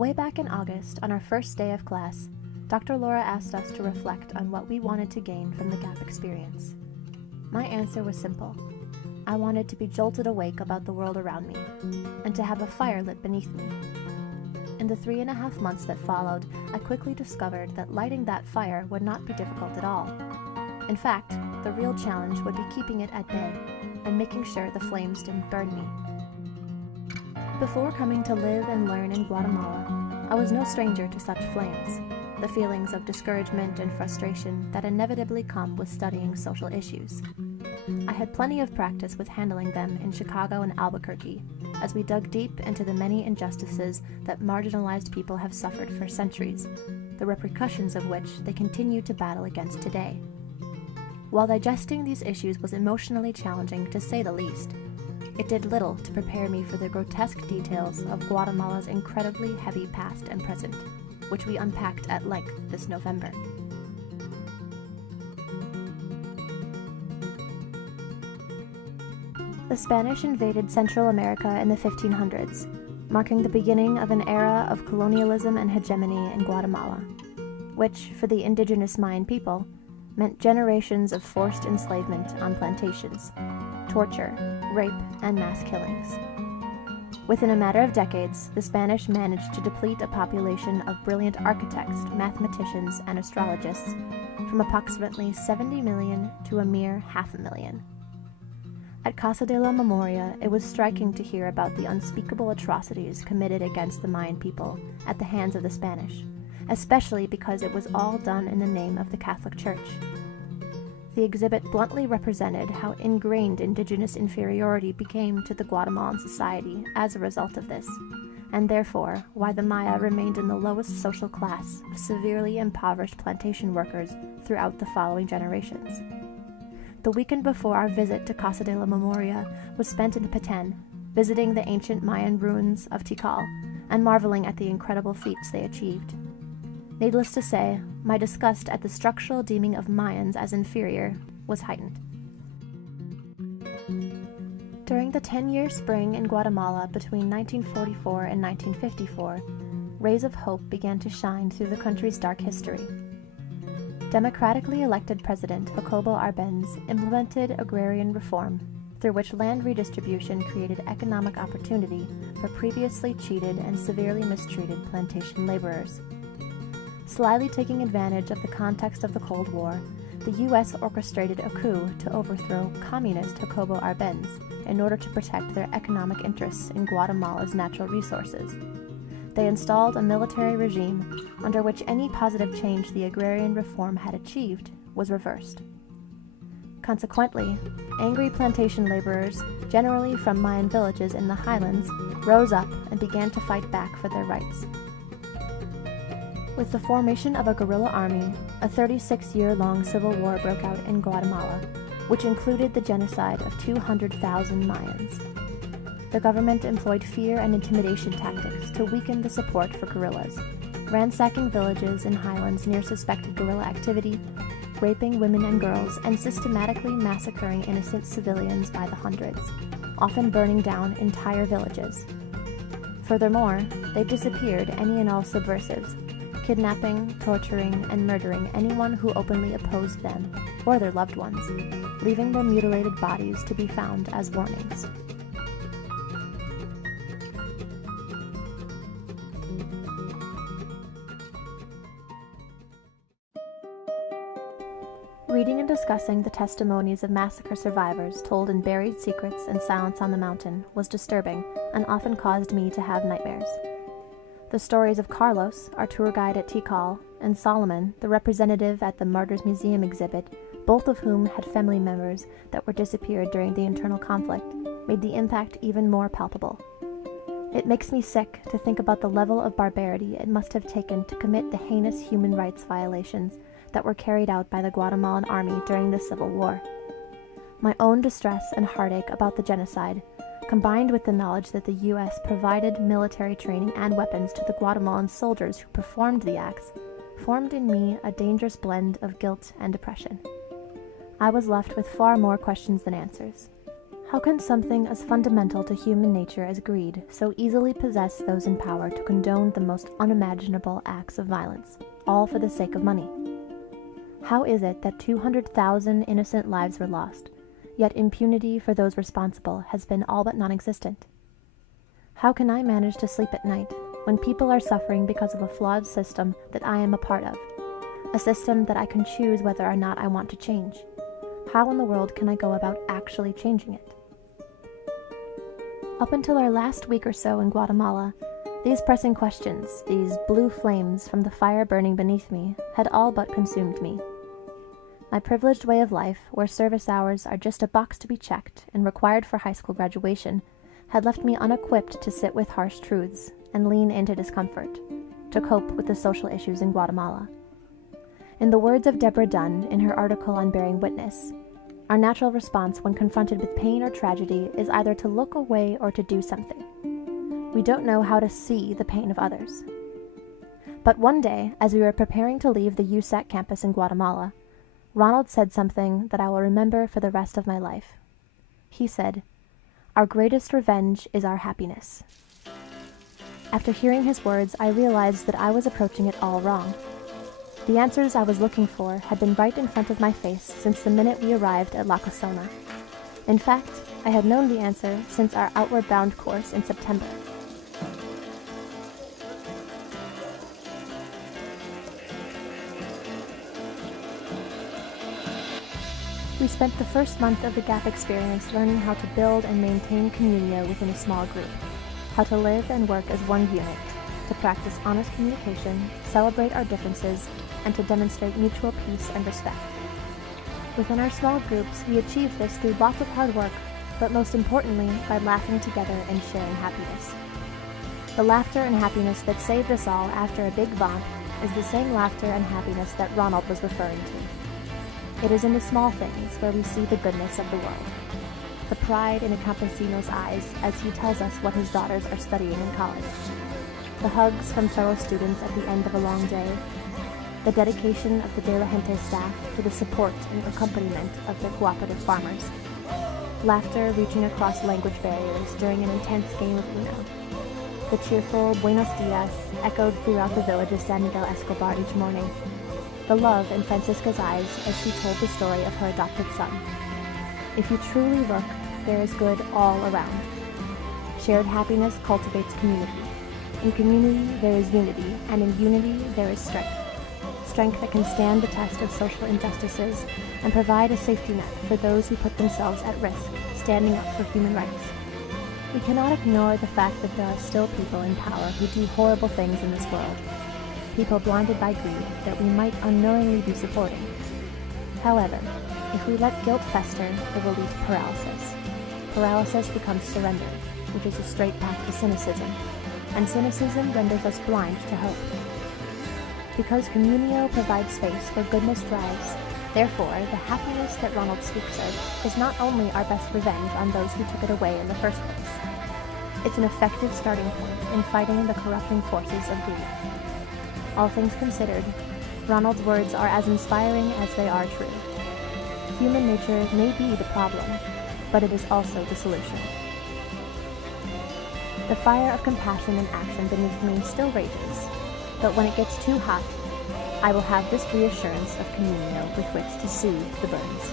Way back in August, on our first day of class, Dr. Laura asked us to reflect on what we wanted to gain from the Gap experience. My answer was simple. I wanted to be jolted awake about the world around me, and to have a fire lit beneath me. In the 3.5 months that followed, I quickly discovered that lighting that fire would not be difficult at all. In fact, the real challenge would be keeping it at bay, and making sure the flames didn't burn me. Before coming to live and learn in Guatemala, I was no stranger to such flames, the feelings of discouragement and frustration that inevitably come with studying social issues. I had plenty of practice with handling them in Chicago and Albuquerque, as we dug deep into the many injustices that marginalized people have suffered for centuries, the repercussions of which they continue to battle against today. While digesting these issues was emotionally challenging, to say the least, it did little to prepare me for the grotesque details of Guatemala's incredibly heavy past and present, which we unpacked at length this November. The Spanish invaded Central America in the 1500s, marking the beginning of an era of colonialism and hegemony in Guatemala, which, for the indigenous Mayan people, meant generations of forced enslavement on plantations, torture, rape, and mass killings. Within a matter of decades, the Spanish managed to deplete a population of brilliant architects, mathematicians, and astrologists from approximately 70 million to a mere 500,000. At Casa de la Memoria, it was striking to hear about the unspeakable atrocities committed against the Mayan people at the hands of the Spanish, especially because it was all done in the name of the Catholic Church. The exhibit bluntly represented how ingrained indigenous inferiority became to the Guatemalan society as a result of this, and therefore why the Maya remained in the lowest social class of severely impoverished plantation workers throughout the following generations. The weekend before our visit to Casa de la Memoria was spent in Petén, visiting the ancient Mayan ruins of Tikal and marveling at the incredible feats they achieved. Needless to say, my disgust at the structural deeming of Mayans as inferior was heightened. During the 10-year spring in Guatemala between 1944 and 1954, rays of hope began to shine through the country's dark history. Democratically elected President Jacobo Arbenz implemented agrarian reform, through which land redistribution created economic opportunity for previously cheated and severely mistreated plantation laborers. Slyly taking advantage of the context of the Cold War, the U.S. orchestrated a coup to overthrow communist Jacobo Arbenz in order to protect their economic interests in Guatemala's natural resources. They installed a military regime under which any positive change the agrarian reform had achieved was reversed. Consequently, angry plantation laborers, generally from Mayan villages in the highlands, rose up and began to fight back for their rights. With the formation of a guerrilla army, a 36-year-long civil war broke out in Guatemala, which included the genocide of 200,000 Mayans. The government employed fear and intimidation tactics to weaken the support for guerrillas, ransacking villages and highlands near suspected guerrilla activity, raping women and girls, and systematically massacring innocent civilians by the hundreds, often burning down entire villages. Furthermore, they disappeared any and all subversives, kidnapping, torturing, and murdering anyone who openly opposed them or their loved ones, leaving their mutilated bodies to be found as warnings. Reading and discussing the testimonies of massacre survivors told in Buried Secrets and Silence on the Mountain was disturbing and often caused me to have nightmares. The stories of Carlos, our tour guide at Tikal, and Solomon, the representative at the Martyrs Museum exhibit, both of whom had family members that were disappeared during the internal conflict, made the impact even more palpable. It makes me sick to think about the level of barbarity it must have taken to commit the heinous human rights violations that were carried out by the Guatemalan army during the Civil War. My own distress and heartache about the genocide, combined with the knowledge that the U.S. provided military training and weapons to the Guatemalan soldiers who performed the acts, formed in me a dangerous blend of guilt and depression. I was left with far more questions than answers. How can something as fundamental to human nature as greed so easily possess those in power to condone the most unimaginable acts of violence, all for the sake of money? How is it that 200,000 innocent lives were lost, yet impunity for those responsible has been all but non-existent? How can I manage to sleep at night when people are suffering because of a flawed system that I am a part of, a system that I can choose whether or not I want to change? How in the world can I go about actually changing it? Up until our last week or so in Guatemala, these pressing questions, these blue flames from the fire burning beneath me, had all but consumed me. My privileged way of life, where service hours are just a box to be checked and required for high school graduation, had left me unequipped to sit with harsh truths and lean into discomfort, to cope with the social issues in Guatemala. In the words of Deborah Dunn in her article on Bearing Witness, our natural response when confronted with pain or tragedy is either to look away or to do something. We don't know how to see the pain of others. But one day, as we were preparing to leave the USAC campus in Guatemala, Ronald said something that I will remember for the rest of my life. He said, "Our greatest revenge is our happiness." After hearing his words, I realized that I was approaching it all wrong. The answers I was looking for had been right in front of my face since the minute we arrived at La Casona. In fact, I had known the answer since our outward bound course in September. We spent the first month of the Gap experience learning how to build and maintain communio within a small group, how to live and work as one unit, to practice honest communication, celebrate our differences, and to demonstrate mutual peace and respect. Within our small groups, we achieved this through lots of hard work, but most importantly, by laughing together and sharing happiness. The laughter and happiness that saved us all after a big vomit is the same laughter and happiness that Ronald was referring to. It is in the small things where we see the goodness of the world. The pride in a campesino's eyes as he tells us what his daughters are studying in college. The hugs from fellow students at the end of a long day. The dedication of the De La Gente staff to the support and accompaniment of the cooperative farmers. Laughter reaching across language barriers during an intense game of Uno. The cheerful Buenos Dias echoed throughout the village of San Miguel Escobar each morning. The love in Francisca's eyes as she told the story of her adopted son. If you truly look, there is good all around. Shared happiness cultivates community. In community, there is unity, and in unity, there is strength. Strength that can stand the test of social injustices and provide a safety net for those who put themselves at risk, standing up for human rights. We cannot ignore the fact that there are still people in power who do horrible things in this world. People blinded by greed that we might unknowingly be supporting. However, if we let guilt fester, it will lead to paralysis. Paralysis becomes surrender, which is a straight path to cynicism, and cynicism renders us blind to hope. Because communio provides space where goodness thrives, therefore the happiness that Ronald speaks of is not only our best revenge on those who took it away in the first place. It's an effective starting point in fighting the corrupting forces of greed. All things considered, Ronald's words are as inspiring as they are true. Human nature may be the problem, but it is also the solution. The fire of compassion and action beneath me still rages, but when it gets too hot, I will have this reassurance of communio with which to soothe the burns.